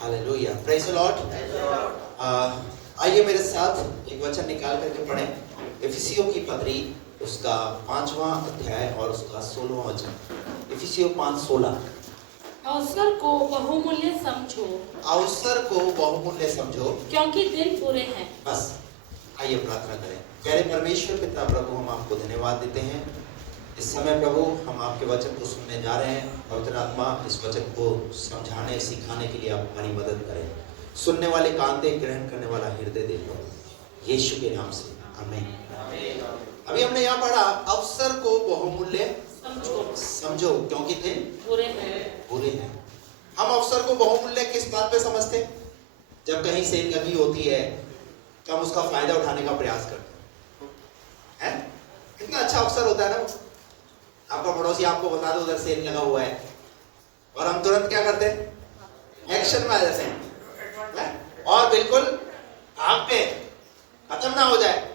Hallelujah, praise the Lord. आइए मेरे साथ एक वचन निकाल करके पढ़ें। इफिसियों की पत्री उसका 5वां अध्याय और उसका 16वां वचन। इफिसियों 5:16। अवसर को बहुमूल्य समझो, अवसर को बहुमूल्य समझो, क्योंकि दिन बुरे हैं। बस आइए प्रार्थना करें। प्यारे परमेश्वर पिता प्रभु, हम आपको धन्यवाद देते हैं। इस समय प्रभु हम आपके वचन को सुनने जा रहे हैं। पवित्र आत्मा इस वचन को समझाने सिखाने के लिए आप हमारी मदद करें। सुनने वाले कान दे, ग्रहण करने वाला हृदय दे प्रभु, यीशु के नाम से आमीन। अभी हमने यहाँ पढ़ा, अवसर को बहुमूल्य समझो क्योंकि दिन बुरे हैं। बुरे हैं। हम अवसर को बहुमूल्य किस बात पे समझते हैं? जब कहीं सेल लगी होती है तो हम उसका फायदा उठाने का प्रयास करते हैं। कितना अच्छा अवसर होता है ना। आपका पड़ोसी आपको बता दो उधर सेल लगा हुआ है और हम तुरंत क्या करते हैं? एक्शन में आ जाते हैं और बिल्कुल भागते हैं, खत्म ना हो जाए।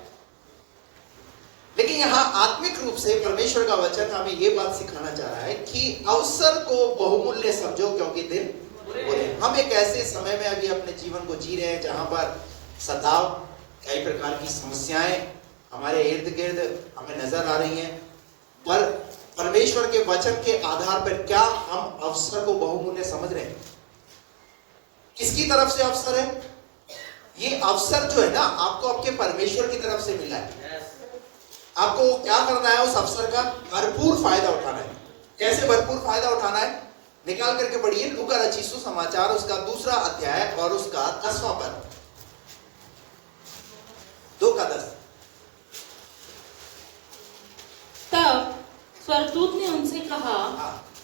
लेकिन यहाँ आत्मिक रूप से परमेश्वर का वचन हमें ये बात सिखाना चाह रहा है कि अवसर को बहुमूल्य समझो क्योंकि दिन बुरे हैं। हम एक ऐसे समय में अभी अपने जीवन को जी रहे हैं जहां पर सताव, कई प्रकार की समस्याएं हमारे इर्द गिर्द हमें नजर आ रही हैं। पर परमेश्वर के वचन के आधार पर क्या हम अवसर को बहुमूल्य समझ रहे हैं? किसकी तरफ से अवसर है? ये अवसर जो है ना, आपको आपके परमेश्वर की तरफ से मिला है। आपको क्या करना है? उस अवसर का भरपूर फायदा उठाना है। कैसे भरपूर फायदा उठाना है? निकाल करके पढ़िए लूका रचित सुसमाचार उसका 2 अध्याय और उसका 10वां पद। 2:10। तब स्वर्गदूत ने उनसे कहा,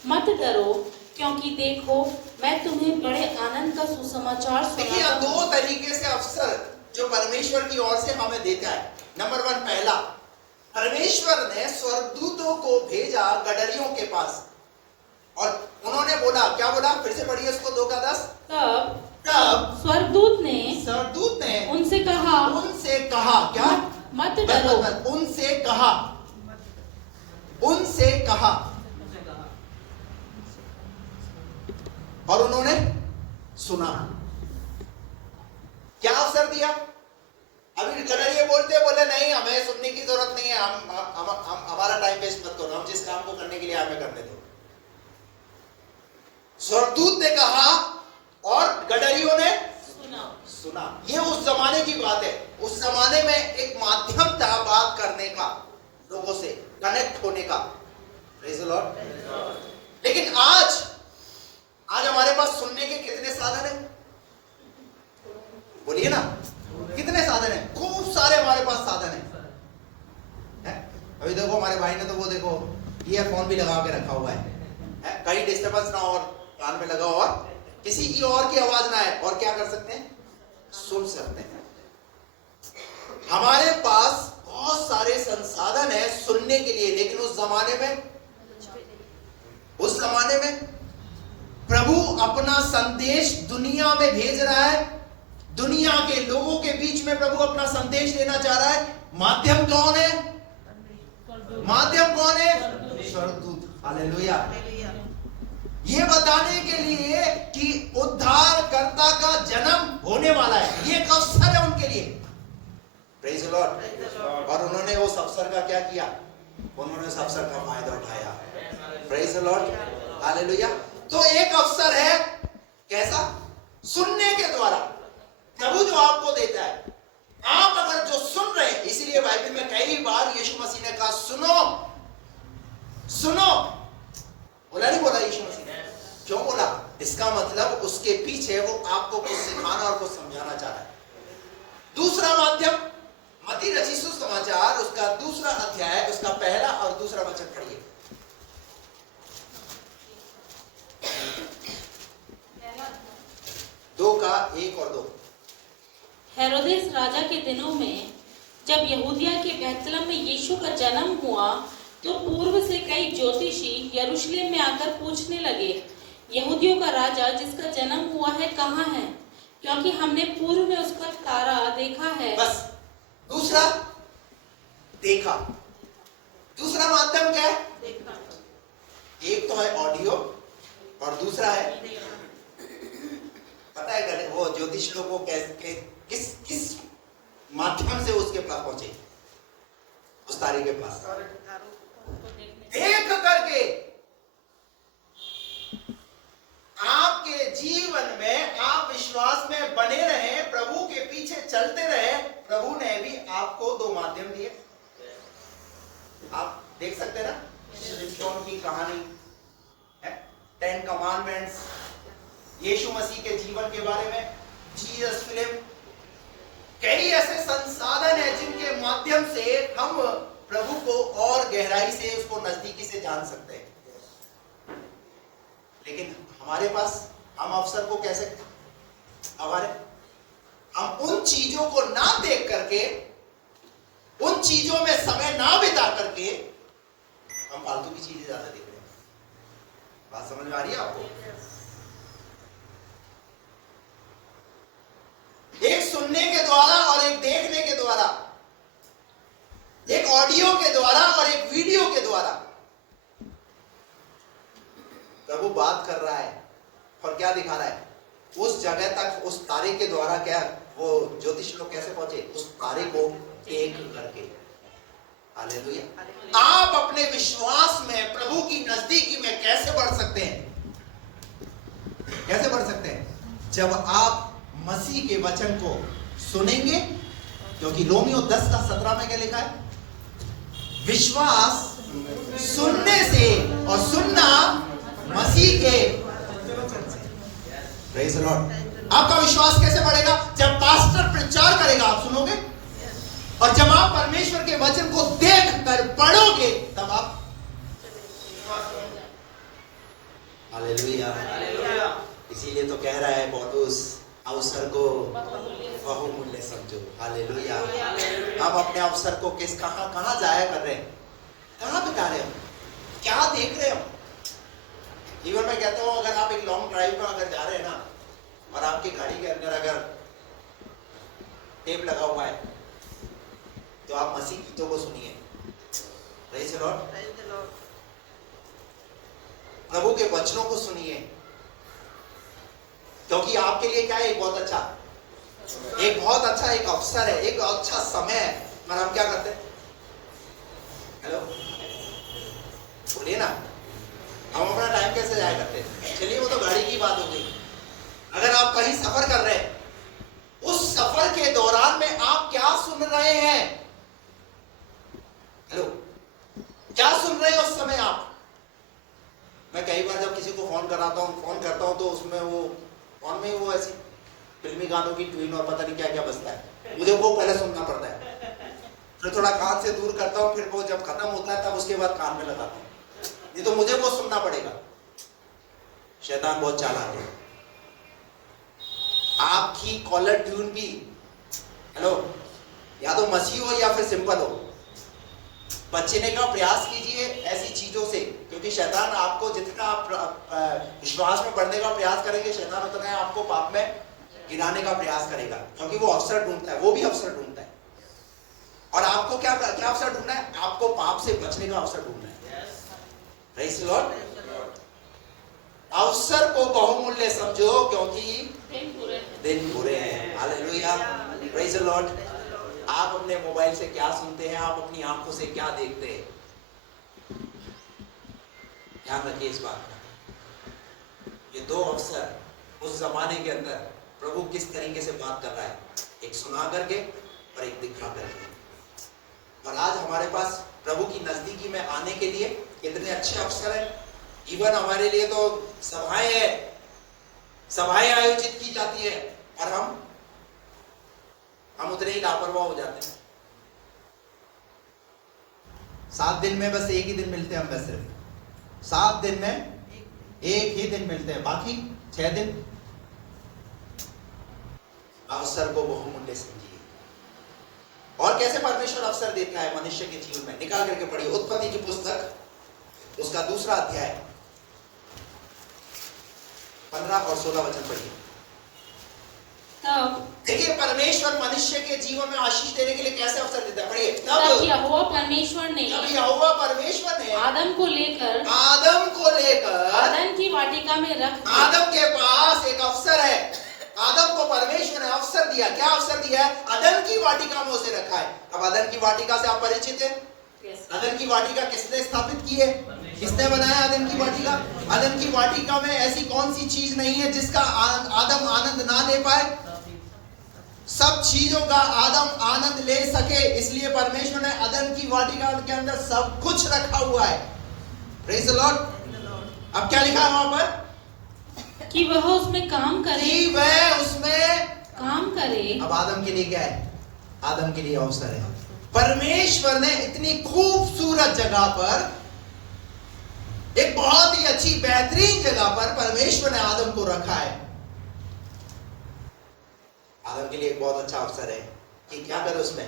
मत डरो, क्योंकि देखो मैं तुम्हें बड़े आनंद का सुसमाचार देखिए, सुनाता हूं। 2 तरीके से अवसर जो परमेश्वर की ओर से हमें देता है। नंबर 1, पहला, परमेश्वर ने स्वर्गदूतों को भेजा गडरियों के पास और उन्होंने बोला, क्या बोला? फिर से पढ़िए उसको 2:10। तब स्वर्गदूत ने उनसे कहा क्या? मत डरो। उनसे कहा और उन्होंने सुना। क्या अवसर दिया? अभी गडरिये बोले नहीं, हमें सुनने की जरूरत नहीं है, हम हमारा टाइम वेस्ट मत करो, हम जिस काम को करने के लिए हमें करने दो। स्वर्गदूत ने कहा और गडरियों ने सुना। ये उस जमाने की बात है। उस जमाने में एक माध्यम था बात करने का, लोगों से कनेक्ट होने का। Praise the Lord. लेकिन आज हमारे पास सुनने के कितने साधन हैं? बोलिए ना, कितने साधन हैं? खूब सारे हमारे पास साधन हैं। अभी देखो हमारे भाई ने तो वो देखो ईयरफोन भी लगा के रखा हुआ है, कहीं डिस्टर्बेंस ना और कान में लगा और किसी की और की आवाज ना आए, और क्या कर सकते हैं? सुन सकते हैं। हमारे पास बहुत सारे संसाधन है सुनने के लिए। लेकिन उस जमाने में प्रभु अपना संदेश दुनिया में भेज रहा है। दुनिया के लोगों के बीच में प्रभु अपना संदेश देना चाह रहा है। माध्यम कौन है? स्वर्गदूत। हालेलुया। ये बताने के लिए कि उद्धारकर्ता का जन्म होने वाला है। ये एक अवसर है उनके लिए। Praise the Lord. और उन्होंने उस अवसर का क्या किया? उन्होंने उस अवसर का फायदा उठाया। Praise the Lord. हालेलुया। तो एक अवसर है, कैसा? सुनने के द्वारा प्रभु जो आपको देता है। आप अगर जो सुन रहे हैं, इसीलिए बाइबल में कई बार यीशु मसीह ने कहा सुनो। बोला नहीं? बोला यीशु मसीह ने। क्यों बोला? इसका मतलब उसके पीछे वो आपको कुछ सिखाना और कुछ समझाना चाह रहा है। दूसरा माध्यम, मत्ती रचित सुसमाचार उसका 2 अध्याय उसका 1 और 2 वचन पढ़िए। दो का 1 और 2। हेरोदेस राजा के दिनों में जब यहूदिया के बैतलहम में यीशु का जन्म हुआ, तो पूर्व से कई ज्योतिषी यरूशलेम में आकर पूछने लगे, यहूदियों का राजा जिसका जन्म हुआ है कहाँ है? क्योंकि हमने पूर्व में उसका तारा देखा है। बस दूसरा देखा। दूसरा माध्यम क्या है? देखा। एक तो है ऑडियो और दूसरा है पता है वो ज्योतिष लोग वो कैसे किस किस माध्यम से उसके पास पहुंचे, उस तारे के पास देख करके। आपके जीवन में आप विश्वास में बने रहे, प्रभु के पीछे चलते रहे। प्रभु ने भी आपको दो माध्यम दिए। आप देख सकते हैं ना शिमशोन की कहानी है, 10 कमांडमेंट्स, यीशु मसीह के जीवन के बारे में, जीसस फिल्म, कई ऐसे संसाधन है जिनके माध्यम से हम प्रभु को और गहराई से, उसको नजदीकी से जान सकते हैं। लेकिन हमारे पास हम अवसर को कैसे हम उन चीजों को ना देख करके, उन चीजों में समय ना बिता करके हम फालतू की चीजें ज्यादा देख रहे हैं। बात समझ में आ रही है आपको? एक सुनने के द्वारा और एक देखने के द्वारा, एक ऑडियो के द्वारा और एक वीडियो के द्वारा प्रभु बात कर रहा है और क्या दिखा रहा है। उस जगह तक उस तारे के द्वारा क्या वो ज्योतिष लोग कैसे पहुंचे, उस तारे को टेक करके। हालेलुया। आप अपने विश्वास में प्रभु की नजदीकी में कैसे बढ़ सकते हैं? कैसे बढ़ सकते हैं? जब आप मसीह के वचन को सुनेंगे, क्योंकि रोमियो 10:17 में क्या लिखा है? विश्वास सुनने से और सुनना मसीह के वचन से। Praise the Lord. आपका विश्वास कैसे बढ़ेगा? जब पास्टर प्रचार करेगा आप सुनोगे, और जब आप परमेश्वर के वचन को देख कर पढ़ोगे तब आप। हालेलुया। इसीलिए तो कह रहा है पौलुस, अवसर को बहुमूल्य समझो। हालेलुया। हम अपने अवसर को कहां जाया कर रहे हैं, कहां बिता रहे हैं, क्या देख रहे हैं? इवन मैं कहता हूं अगर आप एक लॉन्ग ड्राइव में अगर जा रहे हैं ना, और आपकी गाड़ी के अंदर अगर टेप लगा हुआ है तो आप मसीह गीतों को सुनिए। Praise the Lord. प्रभु के वचनों को सुनिए, क्योंकि आपके लिए क्या है, एक बहुत अच्छा एक अवसर है, एक अच्छा समय है। और हम क्या करते हैं? हेलो बोलिए ना, हम अपना टाइम कैसे जाया करते हैं? चलिए वो तो गाड़ी की बात हो गई। अगर आप कहीं सफर कर रहे हैं, उस सफर के दौरान में आप क्या सुन रहे हैं? हेलो, क्या सुन रहे हैं उस समय आप? मैं कई बार जब किसी को फोन करता हूं तो उसमें वो फोन में वो ऐसी फिल्मी गानों की ट्यून और पता नहीं क्या क्या बजता है, मुझे वो पहले सुनना पड़ता है, फिर थोड़ा कान से दूर करता हूं, फिर वो जब खत्म होता है तब उसके बाद कान में लगाता हूं, नहीं तो मुझे वो सुनना पड़ेगा। शैतान बहुत चालाक है। आपकी कॉलर ट्यून भी, हेलो, या तो मसीह हो या फिर सिंपल हो, बचने का प्रयास कीजिए ऐसी चीजों से, क्योंकि शैतान आपको जितना आप विश्वास में बढ़ने का प्रयास करेंगे, शैतान उतना है आपको पाप में गिराने का प्रयास करेगा, क्योंकि वो अवसर ढूंढता है, वो भी अवसर ढूंढता है। और आपको क्या अवसर ढूंढना है? आपको पाप से बचने का अवसर ढूंढना है। Praise the Lord. अवसर को बहुमूल्य समझो, क्योंकि दिन बुरे हैं। हालेलुया। Praise the Lord. आप अपने मोबाइल से क्या सुनते हैं, आप अपनी आंखों से क्या देखते हैं, ध्यान रखिए इस बात का। ये दो अवसर उस जमाने के अंदर प्रभु किस तरीके से बात कर रहा है, एक सुना करके और एक दिखा करके। और आज हमारे पास प्रभु की नजदीकी में आने के लिए कितने अच्छे अवसर हैं। इवन हमारे लिए तो सभाएं हैं, सभाएं आयोजित की जाती है, और हम उतने ही लापरवाह हो जाते हैं। 7 दिन में बस एक ही दिन मिलते हैं, हम बस सिर्फ 7 दिन में एक ही दिन मिलते हैं, बाकी 6 दिन। अवसर को बहुमूल्य समझिए। और कैसे परमेश्वर अवसर देता है मनुष्य के जीवन में, निकाल करके पढ़िए उत्पत्ति की पुस्तक, उसका 2 अध्याय 15 और 16 वचन पढ़िए। तब देखिए परमेश्वर मनुष्य के जीवन में आशीष देने के लिए कैसे अवसर देता है, पढ़िए। तब यहोवा परमेश्वर ने आदम को लेकर आदम अदन की वाटिका में रख दिया। आदम के पास एक अवसर है, दिया, क्या अवसर दिया है? अदन की वाटिका में उसे रखा है। अब अदन की वाटिका से आप परिचित हैं? अदन की वाटिका किसने स्थापित की है? किसने बनाया अदन की वाटिका? अदन की वाटिका में ऐसी कौन सी चीज नहीं है जिसका आदम आनंद ना ले पाए? सब चीजों का आदम आनंद ले सके, इसलिए परमेश्वर ने अदन की वाटिका के अंदर सब कुछ रखा हुआ है। Praise the Lord. अब क्या लिखा है वहां पर? कि वह उसमें काम करे, कि वह उसमें काम करे। अब आदम के लिए क्या है? आदम के लिए अवसर है। परमेश्वर ने इतनी खूबसूरत जगह पर, एक बहुत ही अच्छी बेहतरीन जगह पर परमेश्वर ने आदम को रखा है। आदम के लिए एक बहुत अच्छा अवसर है कि क्या करे उसमें?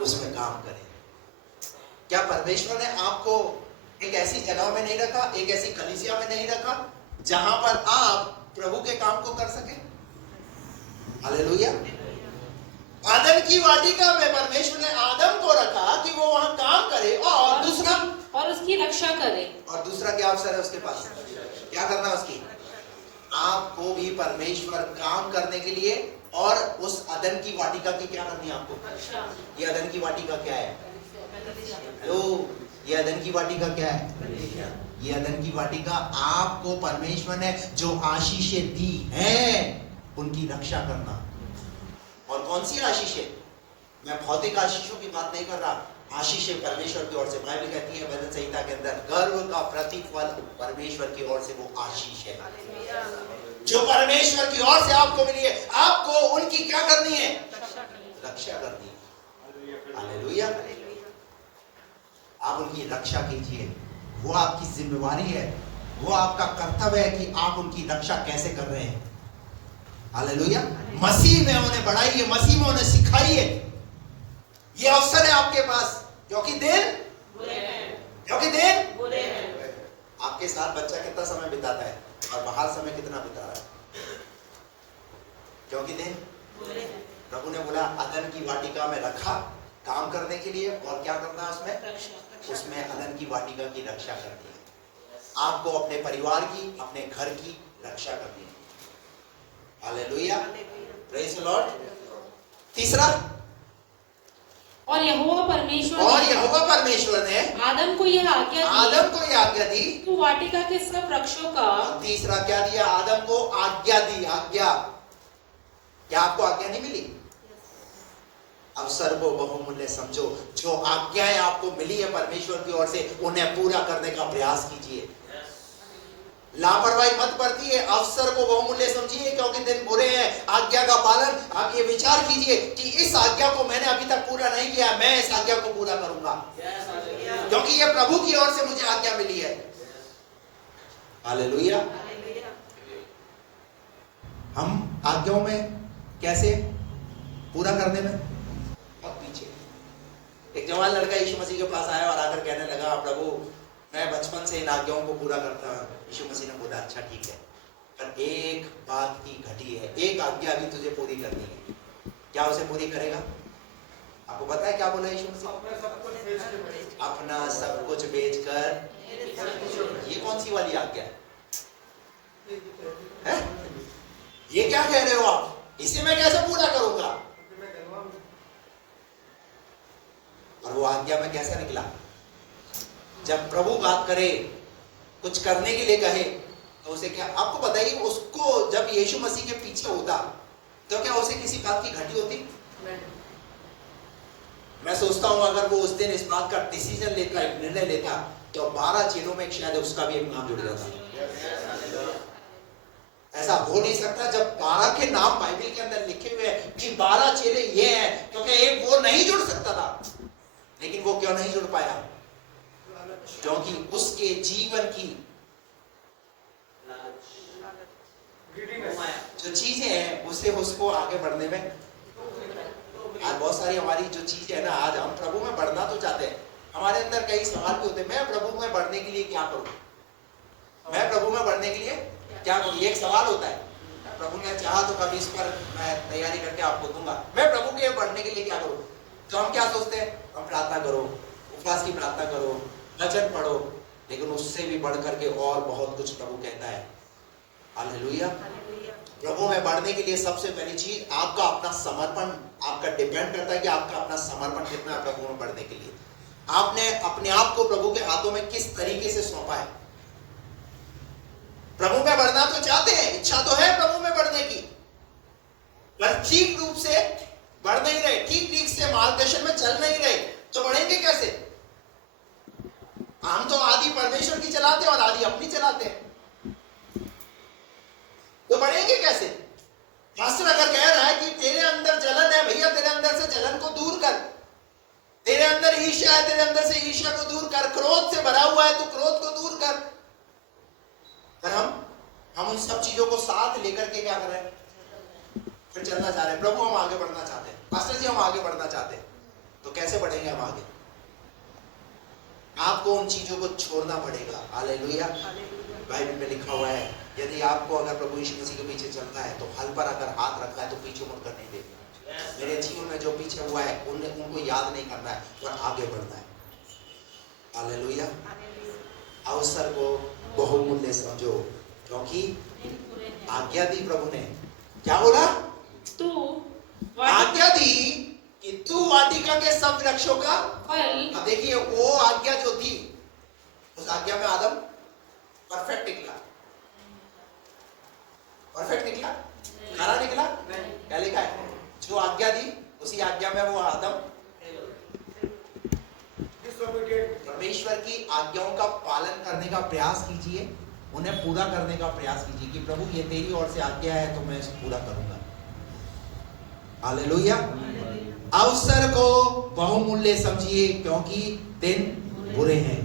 उसमें काम करे। क्या परमेश्वर ने आपको एक ऐसी जगह में नहीं रखा, एक ऐसी कलीसिया में नहीं रखा जहां पर आप प्रभु के काम को कर सके? हालेलुया। आदम की वाटिका में परमेश्वर ने आदम को रखा कि वो वहां काम करे, और दूसरा, और उसकी रक्षा करे। और दूसरा क्या अवसर है उसके पास? क्या करना है उसकी? आपको भी परमेश्वर काम करने के लिए, और उस अदन की वाटिका की क्या करनी है आपको? ये अदन की वाटिका क्या है? ये अदन की वाटिका क्या है? ये अदन की वाटिका आपको परमेश्वर ने जो आशीषें दी हैं उनकी रक्षा करना। और कौन सी आशीषें? मैं भौतिक आशीषों की बात नहीं कर रहा। आशीषें परमेश्वर की ओर से, बाइबल कहती है वचन संहिता के अंदर, गर्व का प्रतिफल परमेश्वर की ओर से वो आशीष है जो परमेश्वर की ओर से आपको मिली है। आपको उनकी क्या करनी है? रक्षा करनी है। हालेलुया। आप उनकी रक्षा कीजिए, वो आपकी जिम्मेवारी है, वो आपका कर्तव्य है कि आप उनकी रक्षा कैसे कर रहे हैं। हालेलुया। मसीह में उन्हें बढ़ाइए, मसीह में उन्हें सिखाइए। ये अवसर है आपके पास, क्योंकि दिन आपके साथ बच्चा कितना समय बिताता है और बाहर समय कितना बिता रहा है? क्योंकि दिन प्रभु ने बोला अदन की वाटिका में रखा काम करने के लिए, और क्या करना है उसमें अदन की वाटिका की रक्षा करनी है। आपको अपने परिवार की, अपने घर की रक्षा करनी है। हालेलुया। Praise the Lord. तीसरा, और यहोवा परमेश्वर ने आदम को यह आज्ञा दी तो वाटिका के सब वृक्षों का। तीसरा क्या दिया? आदम को आज्ञा दी। आज्ञा, क्या आपको आज्ञा नहीं मिली? अवसर को बहुमूल्य समझो। जो आज्ञाएं आपको मिली है परमेश्वर की ओर से, उन्हें पूरा करने का प्रयास कीजिए। लापरवाही मत बरतिए, अवसर को बहुमूल्य समझिए, क्योंकि दिन बुरे हैं। आज्ञा का पालन, आप ये विचार कीजिए कि इस आज्ञा को मैंने अभी तक पूरा नहीं किया, मैं इस आज्ञा को पूरा करूंगा, क्योंकि ये प्रभु की ओर से मुझे आज्ञा मिली है। हालेलुया। हम आज्ञाओं में कैसे पूरा करने में बहुत पीछे। एक जवान लड़का यीशु मसीह के पास आया और आकर कहने लगा, प्रभु मैं बचपन से इन आज्ञाओं को पूरा करता हूं। यीशु मसीह ने बोला, अच्छा ठीक है, पर एक बात की घटी है, एक आज्ञा भी तुझे पूरी करनी है। क्या उसे पूरी करेगा? आपको पता है क्या बोला यीशु मसीह? अपना सब कुछ बेचकर। ये कौन सी वाली आज्ञा है? ये क्या कह रहे हो आप? इसे मैं कैसे पूरा करूंगा? और वो आज्ञा में कैसे निकला? जब प्रभु बात करे, कुछ करने के लिए कहे, तो उसे क्या, आपको बताइए, उसको जब यीशु मसीह के पीछे होता तो क्या उसे किसी बात की घटी होती? मैं सोचता हूं अगर वो उस दिन इस बात का डिसीजन लेता, एक निर्णय लेता, तो 12 चेलों में शायद उसका भी एक नाम जुड़ जाता। ऐसा हो नहीं सकता जब 12 के नाम बाइबल के अंदर लिखे हुए हैं कि 12 चेले ये हैं, क्योंकि एक वो नहीं जुड़ सकता था। लेकिन वो क्यों नहीं जुड़ पाया? क्योंकि उसके जीवन की जो चीजें हैं उसे उसको आगे बढ़ने में, आज बहुत सारी हमारी जो चीजें है ना, आज हम प्रभु में बढ़ना तो चाहते हैं, हमारे अंदर कई सवाल भी होते हैं, मैं प्रभु में बढ़ने के लिए क्या करूं? मैं प्रभु में बढ़ने के लिए क्या करूं? ये एक सवाल होता है। प्रभु ने चाहा तो कभी इस पर मैं तैयारी करके आपको दूंगा। मैं प्रभु के बढ़ने के लिए क्या करूं? तो हम क्या सोचते हैं? हम प्रार्थना करो, उपवास की प्रार्थना करो, वचन पढ़ो, लेकिन उससे भी बढ़ करके और बहुत कुछ प्रभु कहता है। हालेलुया। प्रभु में बढ़ने के लिए सबसे पहली चीज आपका अपना समर्पण, आपका डिपेंड करता है कि आपका अपना समर्पण कितना है प्रभु में बढ़ने के लिए। आपने अपने आप को प्रभु के हाथों में किस तरीके से सौंपा है। प्रभु में बढ़ना तो चाहते हैं, इच्छा तो है प्रभु में बढ़ने की, पर ठीक रूप से बढ़ नहीं रहे, ठीक से मार्गदर्शन में चल नहीं रहे, तो बढ़ेंगे कैसे? हम तो आदि परमेश्वर की चलाते हैं और आदि अपनी चलाते हैं, तो बढ़ेंगे कैसे? मास्टर अगर कह रहा है कि तेरे अंदर जलन है, भैया तेरे अंदर से जलन को दूर कर, तेरे अंदर ईर्ष्या है, तेरे अंदर से ईर्ष्या को दूर कर, क्रोध से भरा हुआ है तो क्रोध को दूर कर। पर हम उन सब चीजों को साथ लेकर के क्या कर रहे हैं? फिर चलना चाह रहे हैं। प्रभु हम आगे बढ़ना चाहते हैं, मास्टर जी हम आगे बढ़ना चाहते हैं, तो कैसे बढ़ेंगे हम आगे? आपको उन चीजों को छोड़ना पड़ेगा। हालेलुया। बाइबल में लिखा हुआ है, यदि आपको अगर प्रभु यीशु मसीह के पीछे चलना है तो हल पर अगर हाथ रखना है तो पीछे मुड़ कर नहीं देखना। मेरे जीवन में जो पीछे हुआ है उनको याद नहीं करना है और आगे बढ़ना है। हालेलुया। अवसर को बहुमूल्य समझो, क्योंकि आज्ञा दी प्रभु ने। क्या बोला? तू आज्ञा दी कि तू वाटिका के सब वृक्षों का फल। अब देखिए वो आज्ञा जो थी, उस आज्ञा में आदम परफेक्ट निकला, परफेक्ट निकला, खरा निकला? क्या लिखा है? जो आज्ञा दी उसी आज्ञा में वो आदम। परमेश्वर की आज्ञाओं का पालन करने का प्रयास कीजिए, उन्हें पूरा करने का प्रयास कीजिए कि प्रभु ये तेरी ओर से आज्ञा है तो मैं इसे पूरा करूंगा। हालेलुया। अवसर को बहुमूल्य समझिए, क्योंकि दिन बुरे हैं।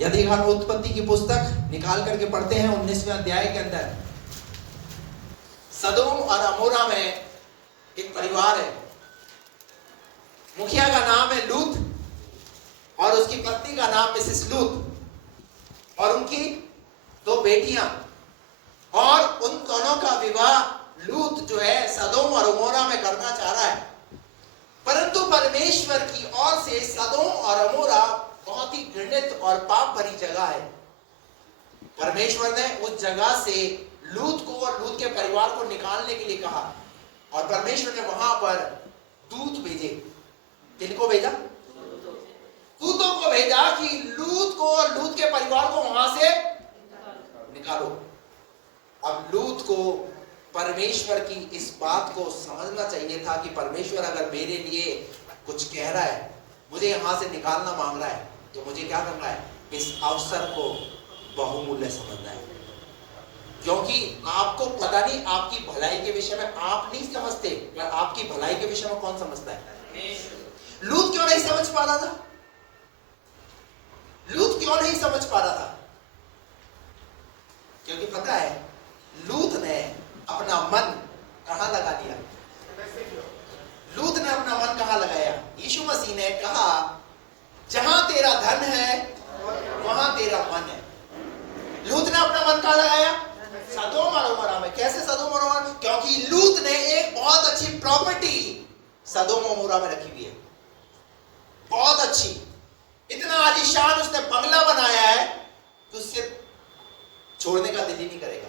यदि हम उत्पत्ति की पुस्तक निकाल करके पढ़ते हैं 19वें अध्याय के अंदर, सदोम और अमोरा में एक परिवार है, मुखिया का नाम है लूत और उसकी पत्नी का नाम मिसेस लूत, और उनकी 2 बेटियां, और उन दोनों का विवाह लूत जो है सदोम और अमोरा में करना चाह रहा है, परंतु परमेश्वर की ओर से सदोम और अमोरा बहुत ही घृणित और पाप भरी जगह है। परमेश्वर ने उस जगह से लूत को और लूत के परिवार को निकालने के लिए कहा, और परमेश्वर ने वहां पर दूत भेजे। किनको भेजा? दूतों को भेजा कि लूत को और लूत के परिवार को वहां से निकालो। अब लूत को परमेश्वर की इस बात को समझना चाहिए था कि परमेश्वर अगर मेरे लिए कुछ कह रहा है, मुझे यहां से निकालना मांग रहा है, तो मुझे क्या करना है? इस अवसर को बहुमूल्य समझना है। क्योंकि आपको पता नहीं, आपकी भलाई के विषय में आप नहीं समझते, पर आपकी भलाई के विषय में कौन समझता है? लूत क्यों नहीं समझ पा रहा था? लूत क्यों नहीं समझ पा रहा था? क्योंकि पता है लूत ने अपना मन कहां लगा दिया? लूत ने अपना मन कहां लगाया? यीशु मसीह ने कहा जहां तेरा धन है वहां तेरा मन है। लूत ने अपना मन कहां लगाया? सदोम और अमोरा में। कैसे सदोम और अमोरा? क्योंकि लूत ने एक बहुत अच्छी प्रॉपर्टी सदोम और अमोरा में रखी हुई है, बहुत अच्छी, इतना आलीशान उसने बंगला बनाया है कि उससे छोड़ने का दिल ही नहीं करेगा।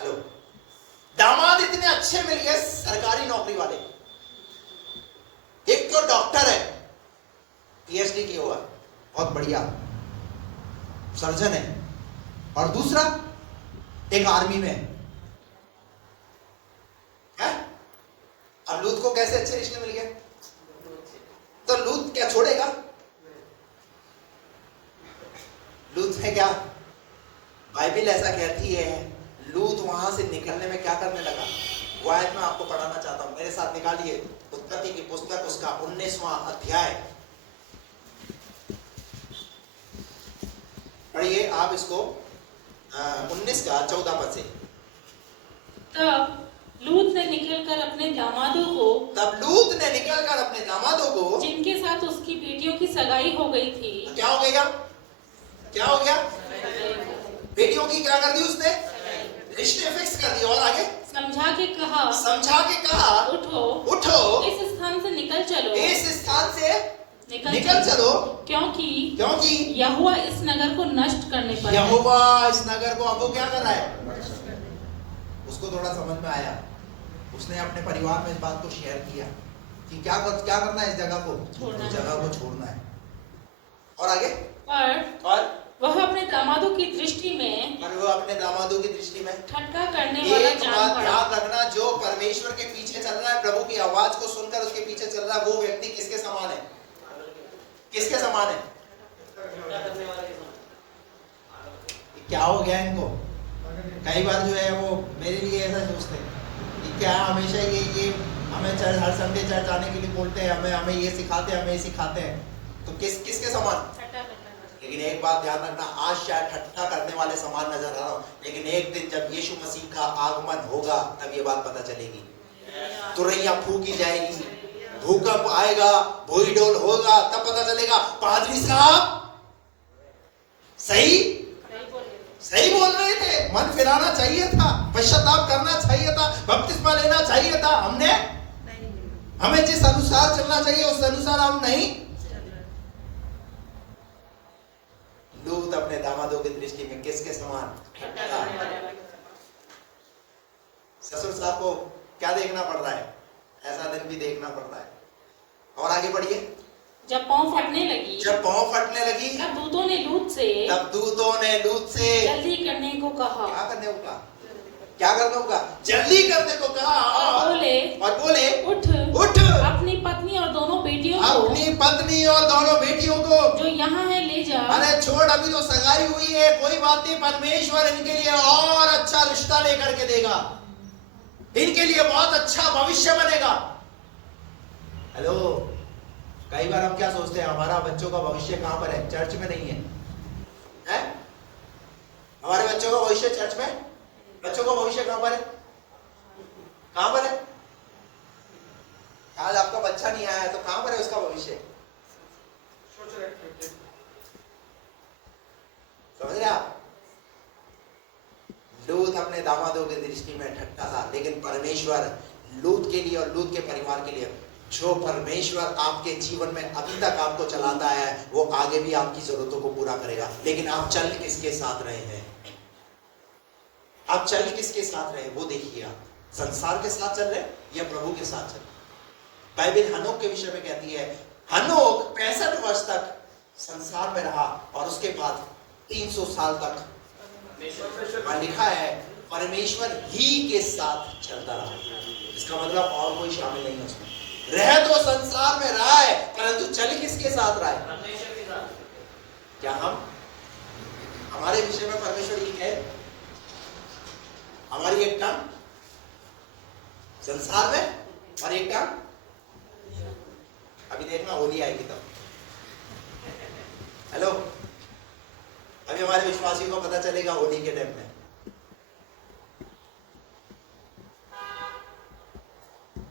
हेलो, दामाद इतने अच्छे मिल गए, सरकारी नौकरी वाले। एक तो डॉक्टर है, पीएचडी किया हुआ, बहुत बढ़िया सर्जन है, और दूसरा एक आर्मी में है। अब लूत को कैसे अच्छे रिश्ते मिल गए? तो लूत क्या छोड़ेगा? लूत है क्या? बाइबल ऐसा कहती है लूत वहां से निकलने में क्या करने लगा? वो आयत मैं आपको पढ़ाना चाहता हूं, मेरे साथ निकालिए उत्पत्ति की पुस्तक, उसका 19वां अध्याय पढ़िए आप इसको, 19 का 14 पद से। तब लूत ने निकलकर अपने दामादों को, जिनके साथ उसकी बेटियों की सगाई हो गई थी। क्या हो गया? क्या हो गया? बेटियों की क्या कर दी उसने? रिश्ते फिक्स कर दिए। और आगे समझा के कहा उठो इस स्थान से निकल चलो, इस स्थान से निकल चलो, क्योंकि यहोवा इस नगर को नष्ट करने पर है। यहोवा इस नगर को अब वो क्या कर रहा है? उसको थोड़ा समझ में आया, उसने अपने परिवार में इस बात को शेयर किया कि क्या करना है, इस जगह को छोड़ना है। और आगे और वह अपने दामादों की दृष्टि में ठट्ठा करने वाला एक जान बात पड़ा। याद रखना, जो परमेश्वर के पीछे चल रहा है, प्रभु की आवाज को सुनकर उसके पीछे चल रहा है, वो व्यक्ति किसके समान है? किसके समान है? क्या हो गया इनको? कई बार जो है वो मेरे लिए ऐसा सोचते हैं कि क्या हमेशा ये हमें चर्च, हर संडे चर्च आने के लिए बोलते हैं, हमें ये सिखाते हैं, तो किसके समान? लेकिन एक बात ध्यान रखना, आज शायद ठट्ठा करने वाले समान नजर आ रहा हो, लेकिन एक दिन जब यीशु मसीह का आगमन होगा तब ये बात पता चलेगी। तुरैया फूकी जाएगी, भूकंप आएगा, भूई डोल होगा, तब पता चलेगा पादरी साहब सही बोल रहे थे, मन फिराना चाहिए था, पश्चाताप करना चाहिए था, बपतिस्मा लेना चाहिए था, हमें जिस अनुसार चलना चाहिए उस अनुसार हम नहीं। लूत अपने दामादों की दृष्टि में किसके समान? ससुर साहब को क्या देखना पड़ रहा है? ऐसा दिन भी देखना पड़ रहा है। और आगे बढ़िए। जब पांव फटने लगी तब दूतों ने लूत से जल्दी करने को कहा। क्या करने को कहा? जल्दी करने को कहा। और बोले उठ अपनी पत्नी और दोनों बेटियों को जो यहाँ है ले जा। अरे छोड़, अभी तो सगाई हुई है, कोई बात नहीं, परमेश्वर इनके लिए और अच्छा रिश्ता लेकर के देगा, इनके लिए बहुत अच्छा भविष्य बनेगा। हेलो, कई बार हम क्या सोचते हैं, हमारा बच्चों का भविष्य कहां पर है? चर्च में नहीं है? हमारे बच्चों का भविष्य चर्च में? बच्चों का भविष्य कहां पर है? आज आपका बच्चा नहीं आया तो कहां पर है उसका भविष्य? समझ रहे आप? लूत अपने दामादों की दृष्टि में ठट्ठा था, लेकिन परमेश्वर लूत के लिए और लूत के परिवार के लिए, जो परमेश्वर आपके जीवन में अभी तक आपको चलाता है, वो आगे भी आपकी जरूरतों को पूरा करेगा। लेकिन आप चल किसके साथ रहे हैं? वो देखिए। आप संसार के साथ चल रहे या प्रभु के साथ चल रहे? बाइबल हनोक के विषय में कहती है, हनोक 65 वर्ष तक संसार में रहा और उसके बाद 300 साल तक लिखा है परमेश्वर ही के साथ चलता रहा। इसका मतलब और कोई शामिल नहीं है उसमें। रह तो संसार में रहा है, परंतु चल किसके साथ रहा है? परमेश्वर के साथ। क्या हमारे विषय में परमेश्वर ये कहे, हमारी एक टांग संसार में और एक टांग, अभी देखना होली आएगी तब। हेलो, अभी हमारे विश्वासियों को पता चलेगा होली के टाइम में।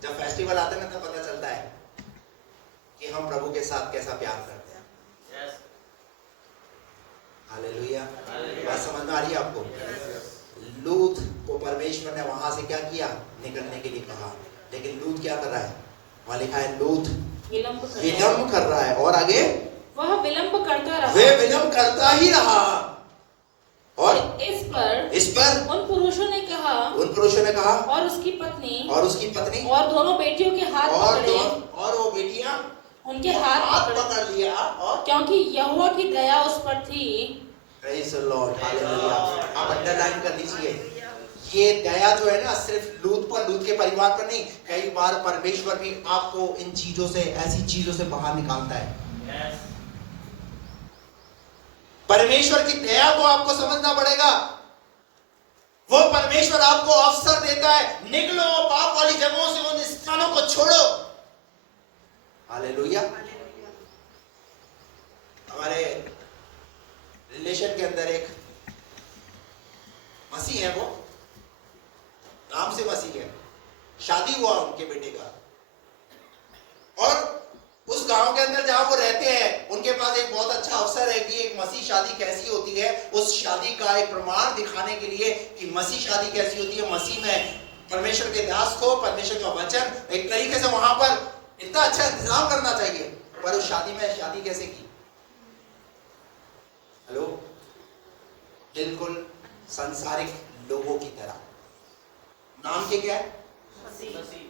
जब फेस्टिवल आते हैं ना, तब पता चलता है कि हम प्रभु के साथ कैसा प्यार करते हैं। हालेलुया। बात समझ में आ रही है आपको? लूत को परमेश्वर ने वहां से क्या किया? निकलने के लिए कहा, लेकिन लूत क्या कर रहा है? वहां लिखा है लूत विलंब कर रहा है। और आगे वह विलंब करता ही रहा। और इस पर उन पुरुषों ने कहा और उसकी पत्नी और दोनों बेटियों के हाथ पकड़े, और वो बेटियां उनके हाथ पकड़ लिया, और क्योंकि यहोवा की दया उस पर थी। Praise the Lord, hallelujah. आप अंडरलाइन कर लीजिए, ये दया जो है ना, सिर्फ लूत के परिवार पर नहीं, कई बार परमेश्वर भी आपको इन चीजों से, ऐसी चीजों से बाहर निकालता है। परमेश्वर की दया को आपको समझना पड़ेगा। वो परमेश्वर आपको अवसर देता है, निकलो पाप वाली जगहों से, उन स्थानों को छोड़ो। हालेलुया। हमारे रिलेशन के अंदर एक मसीह है, वो नाम से मसीह है, शादी हुआ उनके बेटे का, और उस गांव के अंदर जहां वो रहते हैं, उनके पास एक बहुत अच्छा अवसर है कि एक मसीह शादी कैसी होती है, उस शादी का एक प्रमाण दिखाने के लिए कि मसीह शादी कैसी होती है। मसीह में परमेश्वर के दास को परमेश्वर का वचन एक तरीके से वहां पर इतना अच्छा इंतजाम करना चाहिए। पर उस शादी में शादी कैसे की? हेलो, बिल्कुल संसारिक लोगों की तरह। नाम के क्या है?